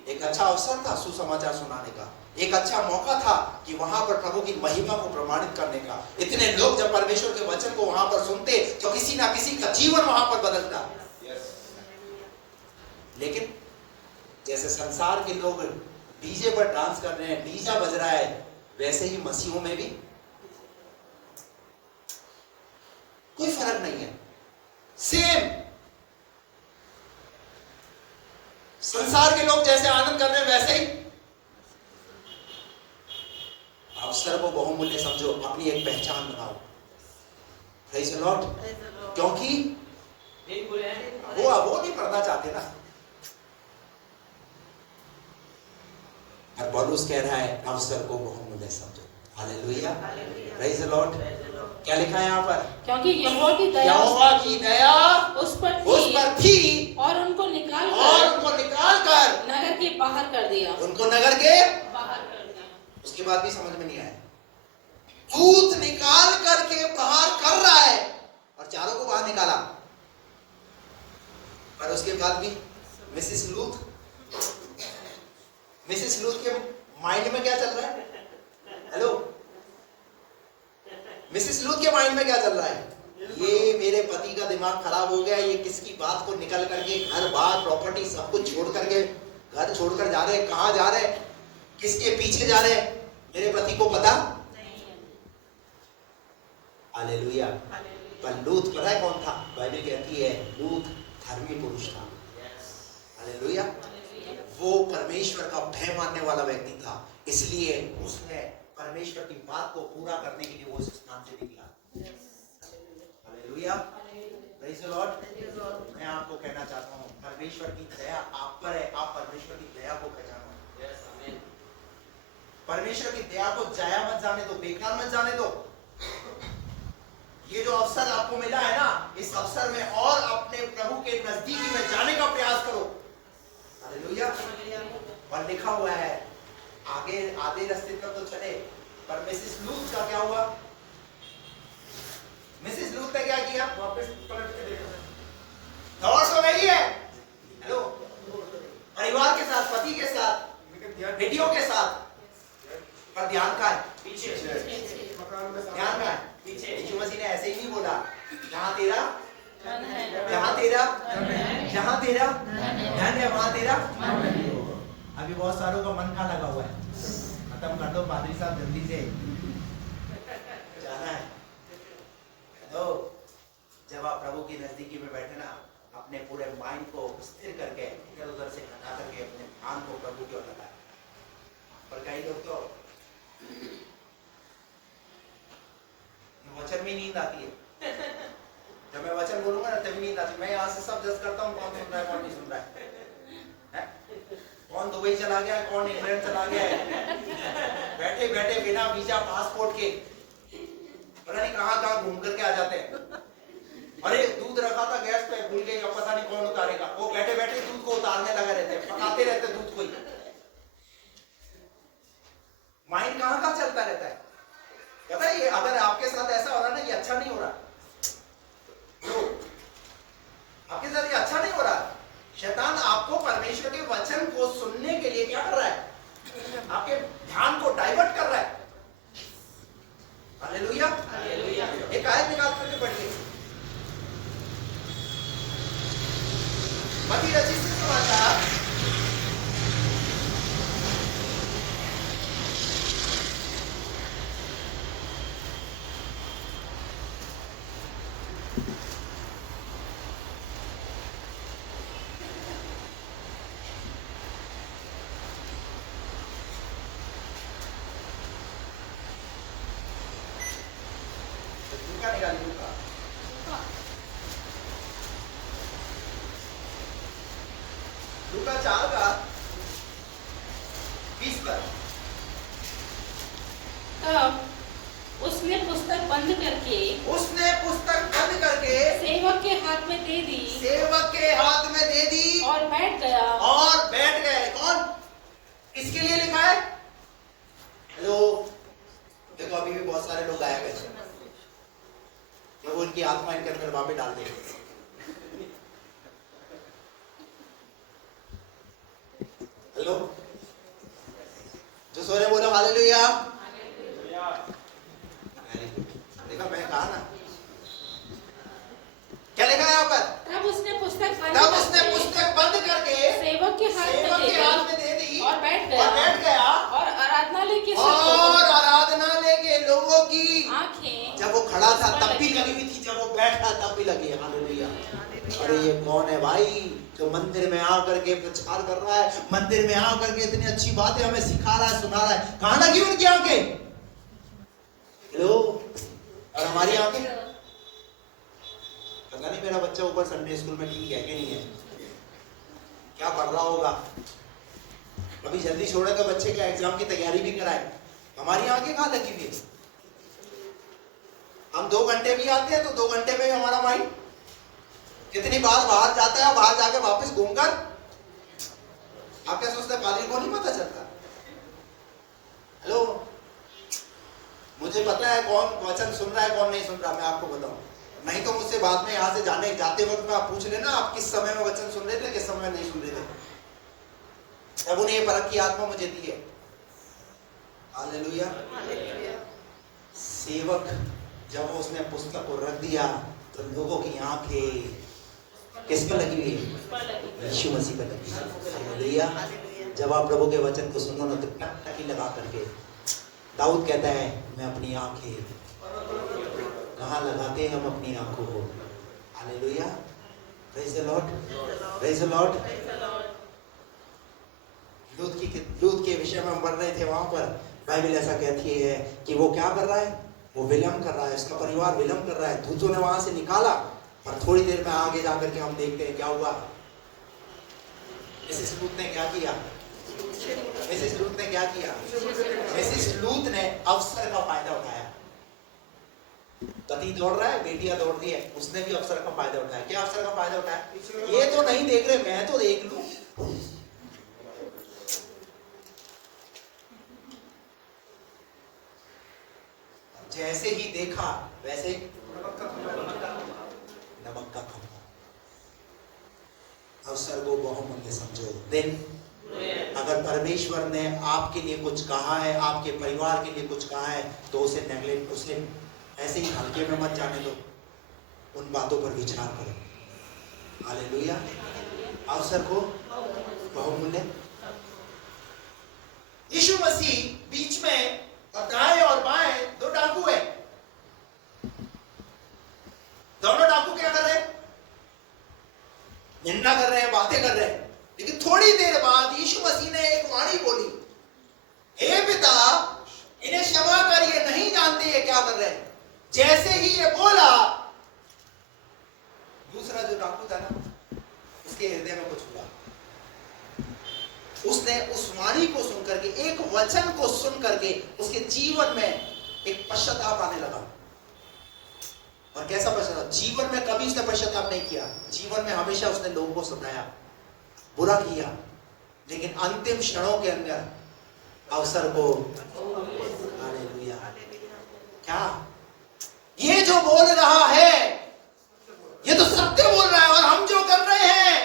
एक अच्छा अवसर था सुसमाचार सुनाने का, एक अच्छा मौका था कि वहां पर प्रभु की महिमा को प्रमाणित करने का। इतने लोग जब परमेश्वर के वचन को वहां पर सुनते तो किसी ना किसी का जीवन वहां पर बदलता। लेकिन जैसे संसार के लोग डीजे पर डांस कर रहे हैं, डीजा बज रहा है, वैसे ही मसीहों में भी कोई फर्क नहीं है, सेम। संसार के लोग जैसे आनंद कर रहे हैं वैसे ही अवसर को बहुमूल्य समझो, अपनी एक पहचान बनाओ। Praise the Lord. क्योंकि वो नहीं पढ़ना चाहते ना। और पौलुस कह रहा है अवसर को बहुमूल्य समझो। Hallelujah, praise the Lord. क्या लिखा है यहाँ पर? क्योंकि यहोवा की दया उस पर थी और उनको निकाल कर नगर के बाहर कर दिया। उनको नगर के बाहर कर दिया। उसके बाद भी समझ में नहीं आया। दूत निकाल करके बाहर कर रहा है और चारों को बाहर निकाला, पर उसके बाद भी मिसेस लूथ के माइंड में क्या चल रहा है? हेलो, मिसेस लूथ के माइंड में क्या चल रहा है? ये मेरे पति का दिमाग खराब हो गया, ये किसकी बात को निकल करके घर बार प्रॉपर्टी सब कुछ छोड़ करके घर छोड़कर जा रहे हैं। कहां जा रहे हैं? किसके पीछे जा रहे हैं? मेरे पति को पता नहीं है। हालेलुया। पर लूत पता है कौन था? बाइबल कहती है लूत धर्मी पुरुष था। हालेलुया। वो परमेश्वर का भय मानने वाला व्यक्ति था, इसलिए उसने परमेश्वर की बात को पूरा करने के लिए वो उस स्थान से निकला। Hallelujah, praise the Lord. मैं आपको कहना चाहता हूँ परमेश्वर की दया आप पर है, आप परमेश्वर की दया को पहचानो। परमेश्वर की दया को जाया मत जाने दो, बेकार मत जाने दो। ये जो अवसर आपको मिला है ना, इस अवसर में और अपने प्रभु के नजदीकी में जाने का प्रयास करो। हालेलुया। और लिखा हुआ है आगे आधे रास्ते तक तो चले, पर मिसेस लूथ का क्या हुआ? मिसेस लूथ ने क्या किया? वापस पलट के देखा, दौड़ तो गई है। हेलो, परिवार के साथ, पति के साथ, बेटियों के साथ, पर ध्यान कहाँ है? पीछे। ध्यान कहाँ है? पीछे। यीशु मसीह ने ऐसे ही नहीं बोला जहां तेरा ध्यान है वहां तेरा। अभी बहुत सारों का मन कहाँ लगा हुआ है? खत्म कर दो पादरी साहब, जल्दी से जाना है। तो जब आप प्रभु की नजदीकी में बैठे ना, अपने पूरे माइंड को स्थिर करके इधर उधर से हटा करके अपने ध्यान को प्रभु की ओर लगाएं। पर कई लोग तो वचन में नींद आती है। जब मैं वचन बोलूंगा ना तभी नींद आती है। मैं यहाँ से सब जज करता हूँ कौन सुन रहा है कौन नहीं सुन रहा है, कौन दुबई चला गया है, कौन इंग्लैंड चला गया है। बैठे बैठे बिना वीजा पासपोर्ट के पता नहीं कहाँ घूम करके आ जाते हैं। अरे दूध रखा था गैस पे, भूल गए, अब पता नहीं कौन उतारेगा। वो बैठे बैठे दूध को उतारने लगे रहते हैं, पकाते रहते दूध को ही। माइंड कहाँ चलता रहता है। पता है ये अगर आपके साथ ऐसा हो रहा है ना, ये अच्छा नहीं हो रहा। तो आपके साथ ये अच्छा नहीं हो रहा। शैतान आपको परमेश्वर के वचन को सुनने के लिए क्या कर रहा है? आपके ध्यान को डाइवर्ट कर रहा है। हालेलुया। एक आयत निकाल करके पढ़िए, मत्ती रचित सुसमाचार लूका 4 का 20 पर। तब उसने पुस्तक बंद करके सेवक के हाथ में दे दी और बैठ गया। कौन? किसके लिए लिखा है? हेलो, अभी भी बहुत सारे लोग गायब हैं, जब वो उनकी आत्मा इनके अंदर वापस डाल देंगे। हेलो, जो सो रहे बोलो हालेलुया। देखा मैं कहा ना, क्या लिखा है यहाँ पर? तब उसने पुस्तक बंद करके सेवक के हाथ में दे दी और बैठ गया और आराधनालय के लोगों की आंखें जब वो खड़ा था तब भी लगी हुई थी, जब वो बैठा तब भी लगी है। हालेलुया। अरे ये कौन है भाई जो मंदिर में आकर के प्रचार कर रहा है, मंदिर में आकर के इतनी अच्छी बातें हमें सिखा रहा है, सुना रहा है? कहां लगी उनकी आंखें? हेलो, और हमारी आंखें? पता नहीं मेरा बच्चा ऊपर संडे स्कूल में ठीक है कि नहीं है, क्या पढ़ रहा होगा। अभी जल्दी छोड़े तो बच्चे के एग्जाम की तैयारी भी कराए। हमारी आंखें कहां लगी हुई है? हम 2 घंटे भी आते हैं तो 2 घंटे में हमारा माइंड कितनी बार बाहर जाता है, बाहर जाके वापस घूमकर आप क्या सोचते हैं पादरी को नहीं पता चलता? हेलो, मुझे पता है कौन वचन सुन रहा है कौन नहीं सुन रहा, मैं आपको बताऊं। नहीं तो मुझसे बाद में यहाँ से जाते वक्त में आप पूछ लेना आप किस समय में वचन सुन रहे थे, किस समय में नहीं सुन रहे थे। प्रभु ने ये परख की आत्मा मुझे दी है। हालेलुया। सेवक जब उसने पुस्तक को रख दिया तो लोगों की आंखें किस पर लगी हुई है? यीशु मसीह पर लगी है। हालेलुया। जब आप प्रभु के वचन को सुनो ना तो टकटकी लगा करके दाऊद कहता है मैं अपनी आंखें कहाँ लगाते हैं हम अपनी आंखों को? Hallelujah. Praise the Lord, praise the Lord. लूत के विषय में हम पढ़ रहे थे, वहां पर बाइबल ऐसा कहती है कि वो क्या कर रहा है? वो विलम्ब कर रहा है, उसका परिवार विलम्ब कर रहा है। दूतों ने वहां से निकाला और थोड़ी देर में आगे जाकर के हम देखते हैं क्या हुआ। मिसेस लूत ने क्या किया? मिसेस लूत ने क्या किया? मिसेस लूत ने अवसर का फायदा उठाया। पति दौड़ रहा है, बेटियां दौड़ रही है, उसने भी अवसर का फायदा उठाया। क्या अवसर का फायदा उठाया? ये तो नहीं देख रहे, मैं तो देख लूं। जैसे ही देखा वैसे नमक का खम्भा। अवसर को बहुमूल्य समझो। दिन अगर परमेश्वर ने आपके लिए कुछ कहा है, आपके परिवार के लिए कुछ कहा है, तो उसे नेगलेक्ट, उसे ऐसे ही हल्के में मत जाने दो, उन बातों पर विचार करो। हालेलुया। अवसर को बहुमूल्य। यीशु मसीह बीच में और दाएं और बाएं 2 डाकू है। दोनों डाकू क्या कर रहे हैं? निंदा कर रहे हैं, बातें कर रहे हैं। लेकिन थोड़ी देर बाद यीशु मसीह ने एक वाणी बोली, हे पिता इन्हें क्षमा कर, ये नहीं जानते ये क्या कर रहे हैं। जैसे ही ये बोला, दूसरा जो डाकू था ना, उसके हृदय में कुछ हुआ। उसने उस वाणी को सुन करके, एक वचन को सुन करके उसके जीवन में एक पश्चाताप आने लगा। और कैसा पश्चाताप? जीवन में कभी उसने पश्चाताप नहीं किया। जीवन में हमेशा उसने लोगों को सताया, बुरा किया, लेकिन अंतिम क्षणों के अंदर अवसर को, हालेलुया। क्या ये जो बोल रहा है ये तो सत्य बोल रहा है, और हम जो कर रहे हैं,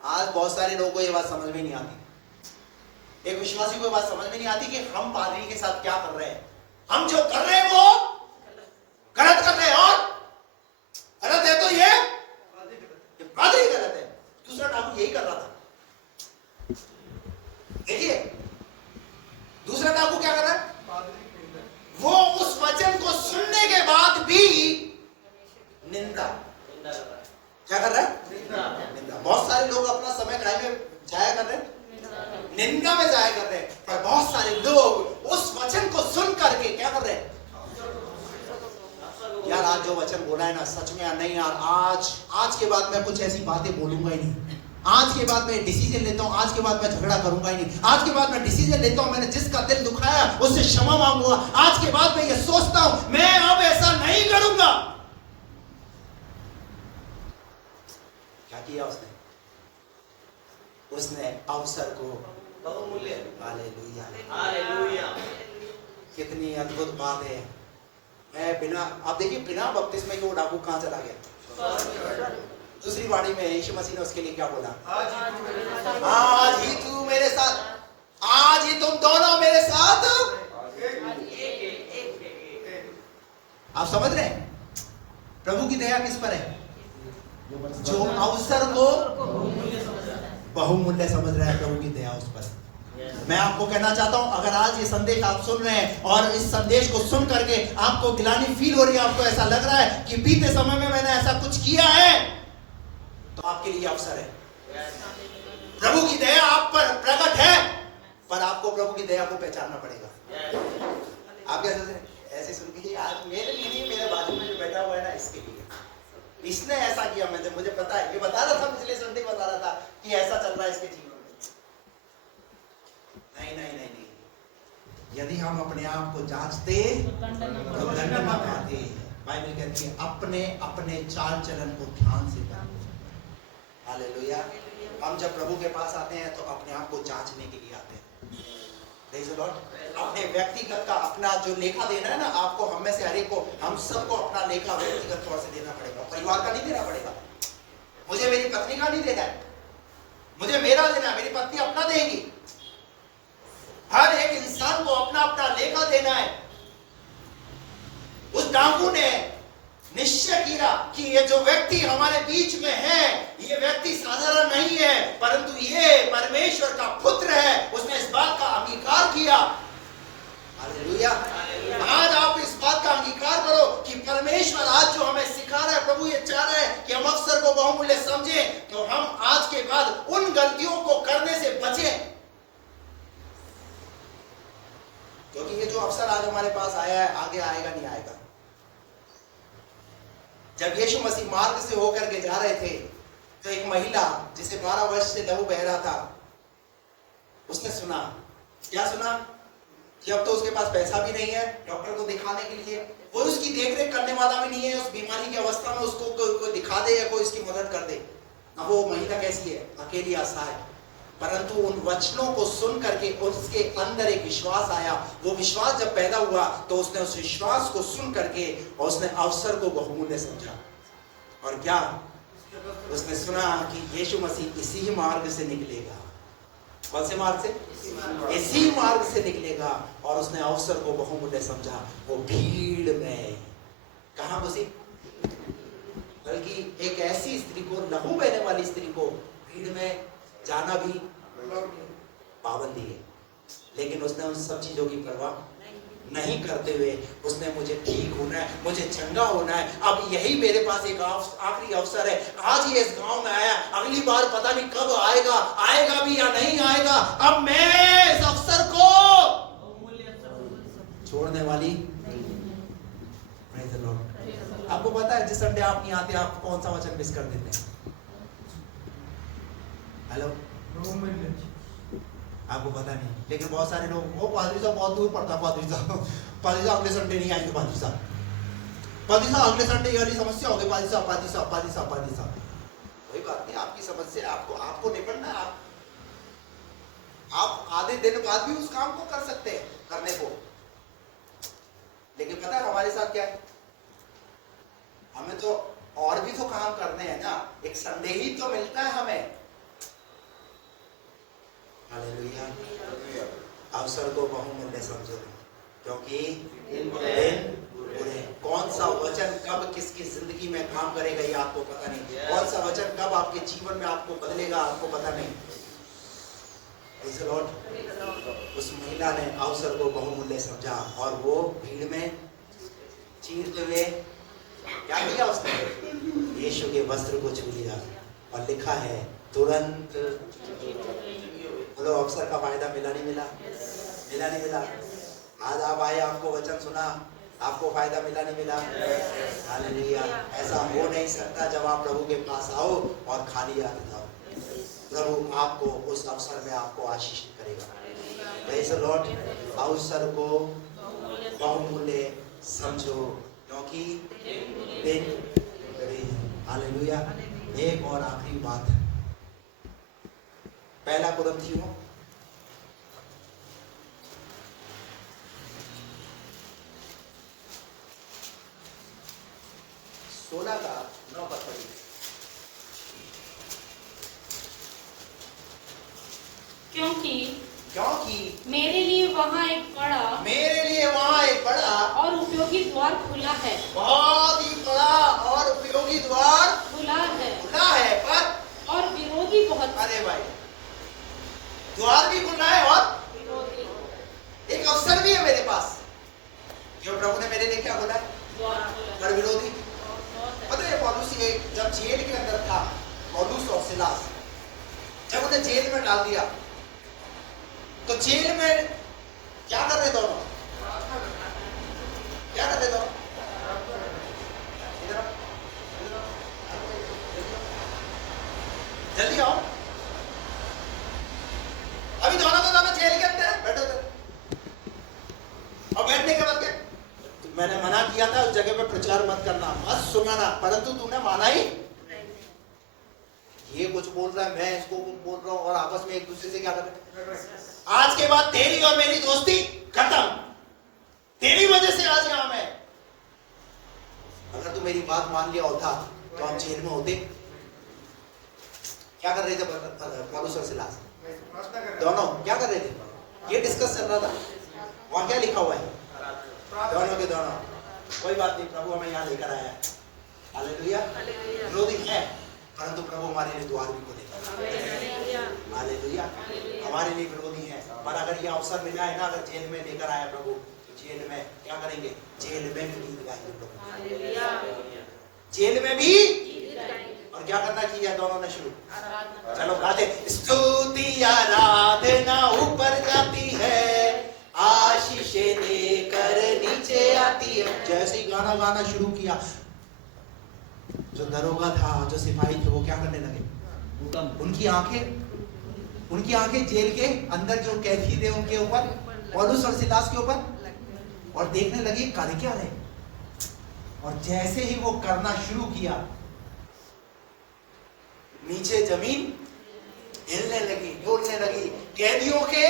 आज बहुत सारे लोगों को ये बात समझ में नहीं आती। एक विश्वासी को ये बात समझ में नहीं आती कि हम पादरी के साथ क्या कर रहे हैं। हम जो कर रहे हैं वो गलत कर रहे हैं, और गलत है तो ये पादरी गलत है। दूसरा डाकू यही कर रहा था। देखिए दूसरा डाकू क्या कर रहा है? वो उस वचन को सुनने के बाद भी निंदा। क्या कर रहा है? निंदा। बहुत सारे लोग अपना समय काय में जाया कर रहे हैं, निंदा में जाया कर रहे हैं। पर बहुत सारे लोग उस वचन को सुन करके क्या कर रहे हैं? यार आज जो वचन बोला है ना, सच में यार नहीं यार, आज के बाद मैं कुछ ऐसी बातें बोलूंगा ही नहीं। आज के बाद मैं डिसीजन लेता हूं, आज के बाद मैं झगड़ा करूंगा ही नहीं। आज के बाद मैं डिसीजन लेता हूं, मैंने जिसका दिल दुखाया उससे क्षमा मांगूंगा। आज के बाद मैं ये सोचता हूं मैं अब ऐसा नहीं करूंगा। क्या किया उसने? उसने अवसर को बहुमूल्य। हालेलुया। हालेलुया। कितनी अद्भुत बात है। मैं बिना, आप देखिए बिना बपतिस्मे के वो डाकू कहाँ चला गया। दूसरी वाणी में यीशु मसीह ने उसके लिए क्या बोला, आज ही तू मेरे साथ, आज ही तुम दोनों मेरे साथ। आप समझ रहे हैं प्रभु की दया किस पर है, जो अवसर को बहुमूल्य समझ रहा है, प्रभु की दया उस पर। मैं आपको कहना चाहता हूं, अगर आज ये संदेश आप सुन रहे हैं और इस संदेश को सुन करके आपको गिलानी फील हो रही है, आपको ऐसा लग रहा है कि बीते समय में मैंने ऐसा कुछ किया है, तो आपके लिए अवसर है। प्रभु की दया आप पर प्रकट है, पर आपको प्रभु की दया को पहचानना पड़ेगा। आप क्या सोचते हैं, ऐसे सुन के आज मेरे लिए नहीं, मेरे बाजू में जो बैठा हुआ है ना, इसके लिए, इसने ऐसा किया, मुझे पता है, ये बता रहा था, पिछले संडे बता रहा था कि ऐसा चल रहा है इसके जीवन में। नहीं नहीं नहीं नहीं, यदि हम अपने आप को जांचते तो दंड न पाते। बाइबल कहती है अपने अपने चाल चलन को ध्यान से करो। हालेलुया। हम जब प्रभु के पास आते हैं तो अपने आप को जांचने के लिए आते हैं। Praise the Lord. अपने व्यक्तिगत का अपना जो लेखा देना है ना, आपको, हम में से हर एक को, हम सबको अपना लेखा व्यक्तिगत तौर से देना पड़ेगा। परिवार का नहीं देना पड़ेगा, मुझे मेरी पत्नी का नहीं देना है, मुझे मेरा देना है, मेरी पत्नी अपना देगी। हर एक इंसान को अपना अपना लेखा देना है। उस डाकू ने निश्चय किया कि ये जो व्यक्ति हमारे बीच में है, ये व्यक्ति साधारण नहीं है, परंतु ये परमेश्वर का पुत्र है। उसने इस बात का अंगीकार किया। हालेलुया। आज आप इस बात का अंगीकार करो कि परमेश्वर आज जो हमें सिखा रहा है, प्रभु ये चाह रहा है कि हम अवसर को बहुमूल्य समझें, तो हम आज के बाद उन गलतियों को करने से बचें। क्योंकि ये जो अवसर आज हमारे पास आया है, आगे आएगा नहीं आएगा। जब यीशु मसीह मार्ग से होकर के जा रहे थे, तो एक महिला जिसे 12 वर्ष से लहू बह रहा था, उसने सुना, क्या सुना कि अब तो उसके पास पैसा भी नहीं है डॉक्टर को दिखाने के लिए, कोई उसकी देखरेख करने वाला भी नहीं है, उस बीमारी की अवस्था में उसको कोई दिखा दे या कोई उसकी मदद कर दे। अब वो महिला कैसी है, अकेली असहाय। परंतु उन वचनों को सुन करके उसके अंदर एक विश्वास आया। वो विश्वास जब पैदा हुआ तो उसने उस विश्वास को सुन करके और उसने अवसर को बहुमूल्य समझा। और क्या उसने सुना कि यीशु मसीह इसी मार्ग से निकलेगा। कौन से मार्ग से? इसी मार्ग से निकलेगा। और उसने अवसर को बहुमूल्य समझा। वो भीड़ में कहां घुसी, बल्कि एक ऐसी स्त्री को, लहू बहने वाली स्त्री को भीड़ में जाना भी पाबंदी है, लेकिन उसने उन सब चीजों की परवाह नहीं करते हुए उसने, मुझे ठीक होना है, मुझे चंगा होना है, अब यही मेरे पास एक आखिरी अवसर है, आज ये इस गांव में आया, अगली बार पता नहीं कब आएगा, आएगा भी या नहीं आएगा, अब मैं इस अवसर को छोड़ने वाली। आपको पता है जिस संडे आप नहीं आते, आप कौन सा वचन मिस कर देते हैं? हेलो, आपको पता नहीं, लेकिन बहुत सारे लोग, वो पादरी साहब बहुत दूर पड़ता, पादरी साहब अगले संडे नहीं आएंगे, पादरी साहब अगले संडे वाली समस्या होगी, पादरी साहब। कोई बात नहीं, आपकी समस्या आपको निपटना है। आप आधे दिन बाद भी उस काम को कर सकते हैं, करने को। लेकिन पता है हमारे साथ क्या है, हमें तो और भी तो काम करने हैं ना, एक संडे ही तो मिलता है हमें। हालेलुया। अवसर को बहुमूल्य समझो, क्योंकि दिन बुरे। कौन सा वचन कब किसकी जिंदगी में काम करेगा ये आपको पता नहीं, कौन सा वचन कब आपके जीवन में आपको बदलेगा आपको पता नहीं। Praise the Lord. उस महिला ने अवसर को बहुमूल्य समझा और वो भीड़ में चीरते हुए क्या किया उसने, यीशु के वस्त्र को छू लिया। और लिखा है तुरंत, मतलब अवसर का फायदा मिला नहीं मिला। आज आप आए, आपको वचन सुना, आपको फायदा मिला नहीं मिला। हालेलुया। ऐसा हो नहीं सकता जब आप प्रभु के पास आओ और खाली हाथ जाओ। प्रभु आपको उस अवसर में आपको आशीषित करेगा। Praise the Lord. अवसर को बहुमूल्य समझो, क्योंकि दिन बुरे हैं। हालेलुया। एक और आखिरी बात, पहला कुरिन्थियों 16 का 9 पद पढ़िए। क्योंकि मेरे लिए वहाँ एक बड़ा और उपयोगी द्वार खुला है, बहुत ही बड़ा और उपयोगी द्वार खुला है, पर और विरोधी बहुत। अरे भाई, द्वार भी खुला है और विरोधी एक अवसर भी है मेरे पास, जो प्रभु ने मेरे लिए क्या खोला है, द्वार खुला है। पर विरोधी। बहुत है। पता है पौलुस ये जब जेल के अंदर था, पौलुस और सिलास जब उन्हें जेल में डाल दिया, तो जेल में क्या कर रहे दोनों, क्या कर रहे दोनों, इधर आओ, जल्दी आओ, अभी दोनों को दोनों जेल के अंदर है, बैठो उधर। और बैठने के बाद क्या, मैंने मना किया था उस जगह पे प्रचार मत करना, मत सुनाना, परंतु तूने माना ही। ये कुछ बोल रहा है, मैं इसको कुछ बोल रहा हूं, और आपस में एक दूसरे से क्या कर रहे हैं। आज के बाद तेरी और मेरी दोस्ती खत्म, तेरी वजह से आज यहां मैं। अगर तू मेरी बात मान लिया होता तो हम जेल में होते। क्या कर रहे थे पौलुस और सिलास, दोनों क्या कर रहे थे, ये डिस्कस चल रहा था। वहां क्या लिखा हुआ है, दोनों के दोनों, कोई बात नहीं, प्रभु हमें यहाँ लेकर आया है, हालेलुया। विरोधी है, परंतु प्रभु हमारे लिए द्वार भी खोलेगा, हालेलुया। हमारे लिए विरोधी है, पर अगर ये अवसर मिला है ना, अगर जेल में लेकर आया प्रभु, तो जेल में क्या करेंगे, जेल में भी गीत गाएंगे प्रभु, जेल में भी। और क्या करना किया दोनों ने शुरू, चलो गाते, स्तुति आराधना ऊपर जाती है, आशीष लेकर नीचे आती है। जैसे ही गाना गाना शुरू किया, जो दरोगा था, जो सिपाही थे, वो क्या करने लगे, उनकी आंखें जेल के अंदर जो कैदी थे उनके ऊपर, पौलुस और सिलास के ऊपर, और देखने लगे कर क्या रहे। और जैसे ही वो करना शुरू किया, नीचे जमीन हिलने लगी, डोलने लगी, कैदियों के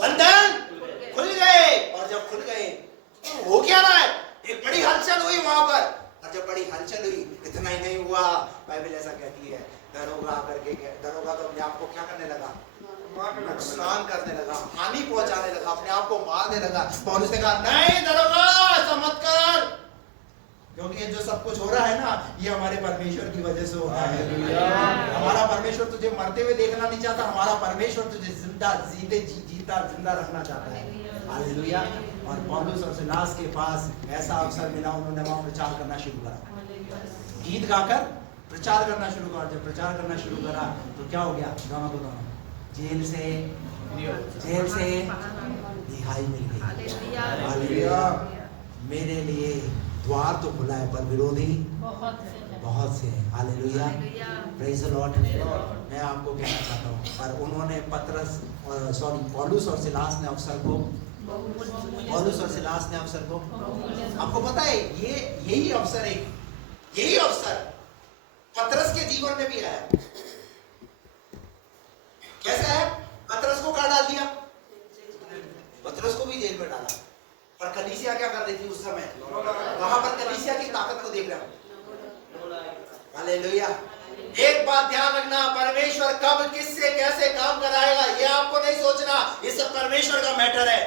बंधन खुल गए। और जब खुल गए तो हो क्या रहा है, एक बड़ी हलचल हुई वहां पर। और जब बड़ी हलचल हुई, इतना ही नहीं हुआ, बाइबल ऐसा कहती है, दरोगा तो अपने आप को क्या करने लगा, नुकसान करने लगा, हानि पहुंचाने लगा, अपने आप को मारने लगा। पौलुस ने कहा, नहीं दरोगा, ऐसा मत कर, क्योंकि ये जो सब कुछ हो रहा है ना, ये हमारे परमेश्वर की वजह से हो रहा है। हमारा परमेश्वर तुझे मरते हुए देखना नहीं चाहता, हमारा परमेश्वर तुझे जीता जिंदा रखना चाहता है, हालेलुया। और पौलुस और सिलास के पास ऐसा अवसर मिला, उन्होंने वहां प्रचार करना शुरू करा, गीत गाकर प्रचार करना शुरू करा। जब प्रचार करना शुरू करा तो क्या हो गया, दोनों को दोनों जेल से रिहाई मिल गई, हालेलुया। मेरे लिए द्वार तो खुला है, पर विरोधी बहुत से हैं, हालेलुया, प्रेज द लॉर्ड। मैं आपको कहना चाहता हूँ, पर उन्होंने पौलुस और सिलास ने अवसर को, आपको पता है यही अवसर पतरस के जीवन में भी आया। कैसा है, पतरस को कहाँ डाल दिया, पतरस को भी जेल में डाला, पर कलीसिया क्या कर रही थी उस समय, वहां पर कलीसिया की ताकत को देख रहा हूं, हालेलुया। एक बात ध्यान रखना, परमेश्वर कब किससे कैसे काम कराएगा ये आपको नहीं सोचना, ये सब परमेश्वर का मैटर है।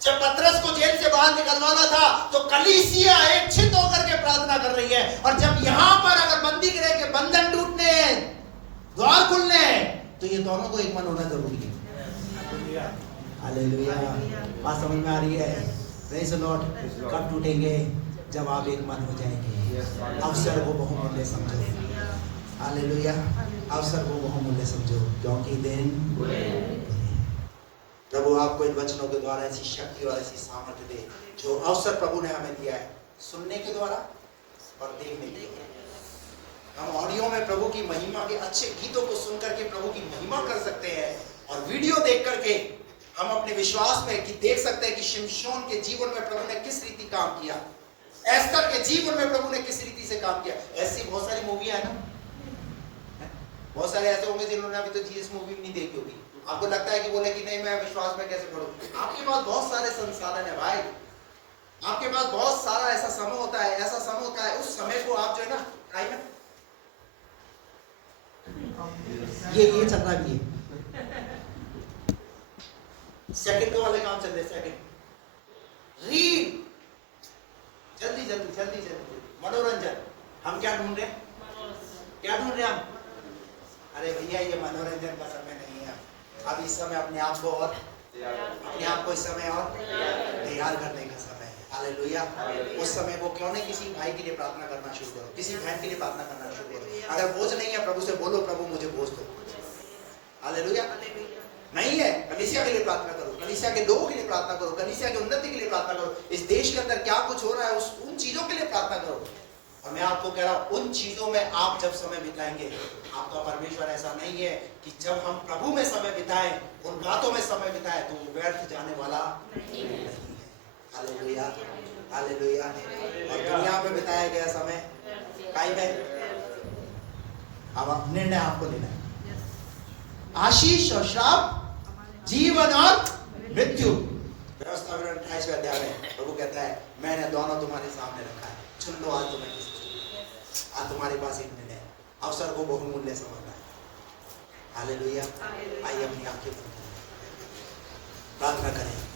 जब पतरस को जेल से बाहर निकलवाना था तो कलीसिया एकछित होकर के प्रार्थना कर रही है, और जब यहां पर अगर बंदी गृह के बंधन टूटने हैं, द्वार खुलने हैं, तो ये दोनों को एक मन होना जरूरी है, हालेलुया। बात समझ में आ रही है, प्रेज़ द लॉर्ड। कब टूटेंगे, जब आप एक मन हो जाएंगे। अवसर को बहुमूल्य समझो, हालेलुया, अवसर को बहुमूल्य समझो, क्योंकि दिन प्रभु आपको इन वचनों के द्वारा ऐसी शक्ति और ऐसी सामर्थ्य दे, जो अवसर प्रभु ने हमें दिया है, सुनने के द्वारा और देखने के द्वारा। हम ऑडियो में प्रभु की महिमा के अच्छे गीतों को सुन करके प्रभु की महिमा कर सकते हैं, और वीडियो देख करके हम अपने विश्वास में कि देख सकते हैं कि शिमशोन के जीवन में प्रभु ने किस रीति काम किया, एस्तर के जीवन में प्रभु ने किस रीति से काम किया। ऐसी बहुत सारी मूवियां है ना, बहुत सारे ऐसे होंगे जिन्होंने अभी तो जीएस मूवी नहीं देखी होगी। आपको लगता है कि बोले कि नहीं मैं विश्वास में कैसे पढ़ूं, आपके पास बहुत सारे संसाधन है भाई, आपके पास बहुत सारा ऐसा समय होता है, उस समय को ये चल रहा भी है। सेकंड वाले काम चल रहे, सेकंड रीड, जल्दी जल्दी जल्दी जल्दी। मनोरंजन, हम क्या ढूंढ रहे हैं? क्या ढूंढ रहे हैं हम? अरे भैया ये मनोरंजन का समय नहीं है। अब इस समय अपने आप को इस समय और तैयार करने का समय है। हालेलुया। उस समय को क्यों नहीं किसी भाई के लिए प्रार्थना करना शुरू करो, किसी बहन के लिए प्रार्थना करना शुरू करो। अगर बोझ नहीं है, प्रभु से बोलो, प्रभु मुझे बोझ दो। हालेलुया। नहीं है, कलीसिया के लिए प्रार्थना करो, कलीसिया के लोगों के लिए प्रार्थना करो, कलीसिया की उन्नति के लिए प्रार्थना करो। इस देश के अंदर क्या कुछ हो रहा है उन चीजों के लिए प्रार्थना करो। और मैं आपको कह रहा हूं, उन चीजों में आप जब समय बिताएंगे, आपका परमेश्वर ऐसा नहीं है कि जब हम प्रभु में समय बिताएं, उन बातों में समय बिताएं, तो वो व्यर्थ जाने वाला नहीं है। Hallelujah, hallelujah. और दुनिया में बिताया गया समय काई में, अब निर्णय आपको लेना है। आशीष और श्राप, जीवन और मृत्यु। व्यवस्था विवरण 28वें अध्याय में प्रभु कहता है, मैंने दोनों तुम्हारे सामने रखा है, चुन लो आज तुम्हें। आज तुम्हारे पास एक निर्णय, अवसर को बहुमूल्य समझना है। हालेलुया। आइए अपनी आंखें बंद करें, प्रार्थना करें।